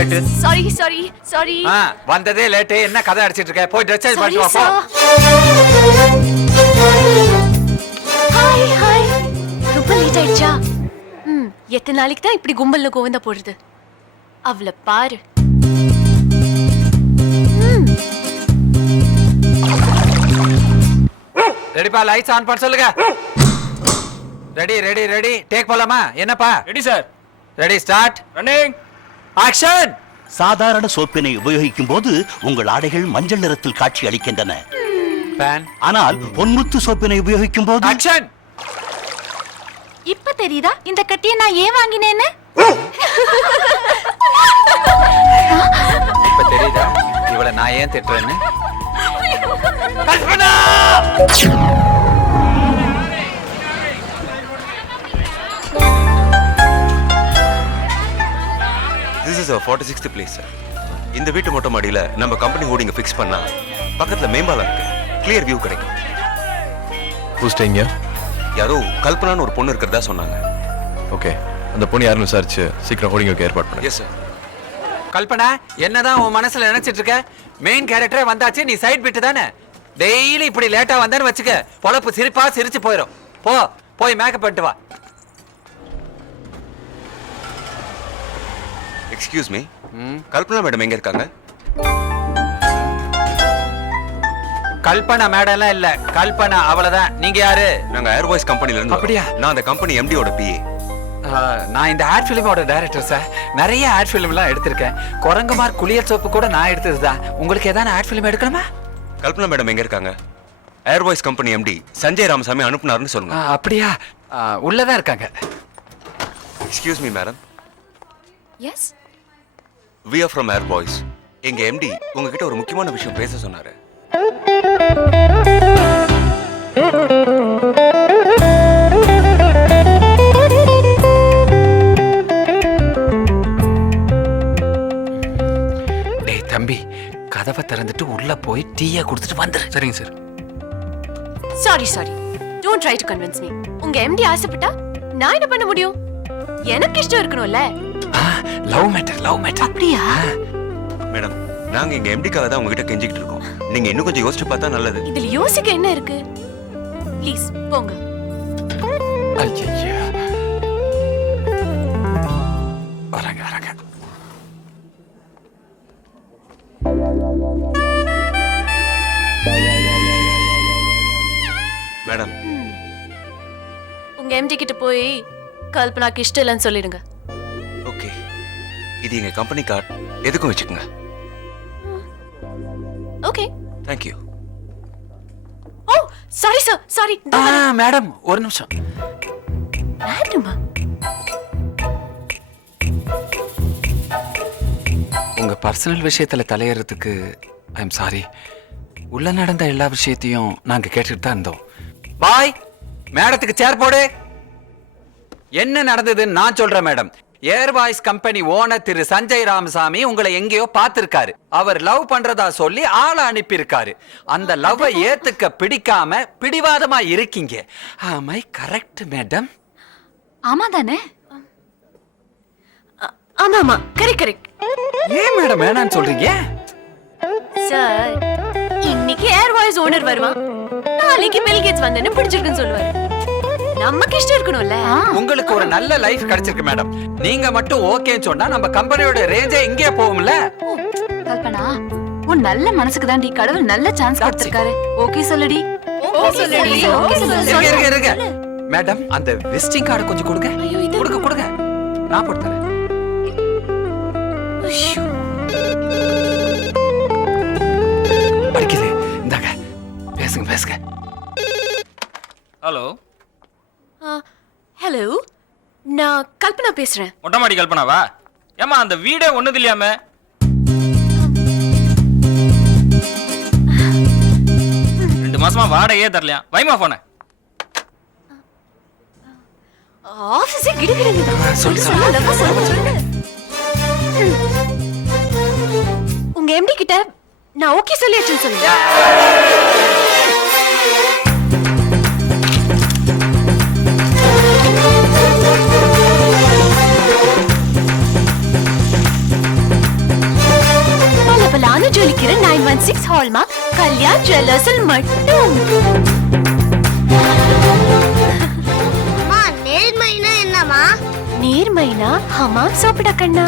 Late? Sorry. வந்ததே late. என்ன கதை அடிச்சிட்டு இருக்க? போய் ட்ரெஸ் சேஞ்ச் பண்ணிட்டு வா போ. ஹாய். ரொம்ப லேட் ஆயிடுச்சா? எத்தனை நாளைக்கு தான் இப்படி கும்பல்ல கோவந்தா போடுறது? அவளை பாரு. ரெடிப்பா, லைட்ஸ் ஆன் பண்ண சொல்லுங்க. ரெடி டேக் போலாமா? என்னப்பா? Ready sir. Ready start. Running action. சாதாரண சோப்பினை உபயோகிக்கும் போது உங்கள் ஆடைகள் மஞ்சள் நிறத்தில் காட்சி அளிக்கின்றன. பேன். ஆனால் பொன்முத்து சோப்பினை உபயோகிக்கும் போது ஆக்ஷன். இப்ப தெரியுதா இந்த கட்டியை நான் ஏன் வாங்கினேன்னு? இப்ப தெரியுதா இவளை நான் ஏன் திட்டுறேன்னு? Kalpana! This is our 46th place, sir. இந்த வீட்டு மொட்டை மாடியில நம்ம கம்பெனி ஹோர்டிங்க ஃபிக்ஸ் பண்ணா பக்கத்துல மேம்பாலம் இருக்கு. கிளியர் வியூ கிடைக்கும். Who's staying here? யாரோ கல்பனான்னு ஒரு பொண்ணு இருக்கிறதா சொன்னாங்க. ஓகே, அந்த பொண்ணு யாருன்னு விசாரிச்சு சீக்கிரம் ஹோர்டிங் வைக்க ஏற்பாடு பண்ணு. Yes sir. கல்பனா, என்னதான் உன் மனசுல நினைச்சிட்டு இருக்க? மெயின் கேரக்டரே வந்தாச்சு, நீ சைட் பிட்டு தானே. டெய்லி இப்படி லேட்டா வந்தேன்னு வச்சுக்க, பொழப்பு சிரிச்சு போயிடும். போய் மேக்கப் பண்ணிட்டு வா. எக்ஸ்கியூஸ் மீ, கல்பனா மேடம் எங்க இருக்காங்க? கல்பனா மேடம்லாம் இல்ல, கல்பனா அவ்வளவுதான். நீங்க யாரு? நாங்க ஏர் வாய்ஸ் கம்பெனில இருந்து. அப்படியா? நான் அந்த கம்பெனி எம்டியோட பிஏ. நான் இந்த ஆட் ஃபிலிமோட டைரக்டர் சார். நிறைய ஆட் ஃபிலிம்லாம் எடுத்திருக்கேன். குரங்குமார் குளியல் சோப்பு கூட நான் எடுத்ததுதான். உங்களுக்கு ஏதாவது ஆட் ஃபிலிம் எடுக்கணுமா? கல்பனா மேடம் எங்க இருக்காங்க? Air voice company MD Sanjay Ramasamy அனுப்புனாருன்னு சொல்லுங்க. அப்படியா? உள்ளதான் இருக்காங்க. Excuse me madam. Yes. We are from Air Boys. எங்க எம்டி உங்ககிட்ட ஒரு முக்கியமான விஷயம் பேச சொன்னாரு. டேய் தம்பி, கதவை திறந்துட்டு உள்ள போய் டீயை கொடுத்துட்டு வந்துரு. சரிங்க sir. Sorry. Don't try to convince me. உங்க எம்டி ஆசைப்பட்டா நான் என்ன பண்ண முடியும்? எனக்கு இஷ்டம் இருக்கணும்ல. Love matter. அப்படியா? மேடம், நாங்க எங்க எம்டிக்காக தான் உங்ககிட்ட கெஞ்சிக்கிட்டு இருக்கோம். நீங்க இன்னும் கொஞ்சம் யோசிச்சு பார்த்தா நல்லது. இதுல யோசிக்க என்ன இருக்கு? ப்ளீஸ் போங்க. ஐயா, வராங்க. மேடம், உங்க எம்டி கிட்ட போய் கல்பனாக்கு இஷ்டம் இல்லைன்னு சொல்லிடுங்க. ஓகே, இது எங்க கம்பெனி கார்டு, எதுக்கும் வச்சுக்கோங்க. Okay. Thank you. Oh sorry sir, sorry. Madam ஒரு நிமிஷம். மேடமா? உங்க பர்சனல் விஷயத்துல தலையறதுக்கு ஐ எம் சாரி. உள்ள நடந்த எல்லா விஷயத்தையும் நாங்க கேட்டுட்டு தான் இருந்தோம். பாய், மேடத்துக்கு சேர் போடு. என்ன நடந்ததுன்னு நான் சொல்றேன் மேடம். ஏர் வாய்ஸ் கம்பெனி ஓனர் திரு சஞ்சய் ராமசாமி உங்களை எங்கேயோ பார்த்திருக்காரு. அவர் லவ் பண்றதா சொல்லி ஆளை அனுப்பி இருக்காரு. அந்த லவ்வை ஏத்துக்க பிடிக்காம பிடிவாதமா இருக்கீங்க. ஆமை கரெக்ட் மேடம்? ஆமா தானே? ஆமா கரெக்ட். ஏன் மேடம் வேணான்னு சொல்றீங்க? சார், இன்னைக்கு ஏர் வாய்ஸ் ஓனர் வருவான், நாளைக்கு பில் கேட்ஸ் வந்தேன்னு பிடிச்சிருக்குன்னு சொல்லுவாரு. நமக்கு இஷ்டம் இருக்கணும்ல. உங்களுக்கு ஒரு நல்ல லைஃப் கிடைச்சிருக்கு மேடம். நீங்க மட்டும் ஓகேன்னு சொன்னா நம்ம கம்பெனியோட ரேஞ்சே இங்கே போகும்ல. கல்பனா, உன் நல்ல மனசுக்கு தான் கடவுள் நல்ல சான்ஸ் கொடுத்திருக்காரு. ஓகே சொல்லுடி. இருங்க. மேடம், அந்த விசிட்டிங் கார்டு கொஞ்சம் கொடுங்க. கொடுங்க. நான் போட்டு தரேன். படிக்குது. இந்தாங்க, பேசுங்க. ஹலோ. ஹலோ, நான் கல்பனா பேசுறேன். மொட்டை மாடி கல்பனாவா? ஏமா அந்த வீடே ஒண்ணுது இல்லையாமே? ரெண்டு மாசமா வாடகையே தரலையா? வைமா போன. ஆபீஸே கிடுகிடுங்க. சொல்லு. உங்க எம்டி கிட்ட நான் ஓகே சொல்லியாச்சுன்னு சொல்லுங்க. ஹால்மார்க் கல்யாண் ஜுவல்லர்ஸில் மட்டும். நேர்மைனா என்னமா? நேர்மைனா ஹமாம் சோப்பிட கண்ணா.